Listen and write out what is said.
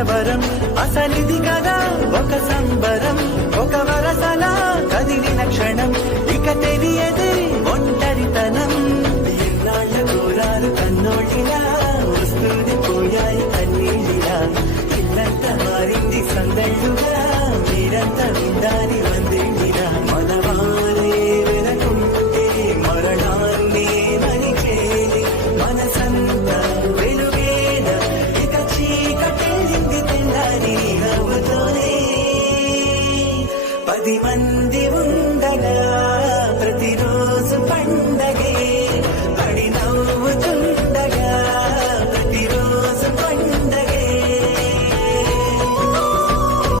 కలవరం అసలిది కదా ఒక సంబరం ఒక వరసలా కదిలిన క్షణం ఇక తెలియదే ఒంటరితనం ఎన్నాళ్ళ దూరాలు కన్నోళ్ళిలా వస్తుంది పోయాయి కన్నీళ్ళిలా ఇల్లంతా మారింది సందళ్ళుగా మీరంతా విందాని వందేళ్ళిలా మనవారే వెనకుంటే మరణాన్ని మరిచేది మనసంతా వెలుగేన ఇక చీకటెళ్ళింది తెల్లారి నవ్వుతోనే 10 మంది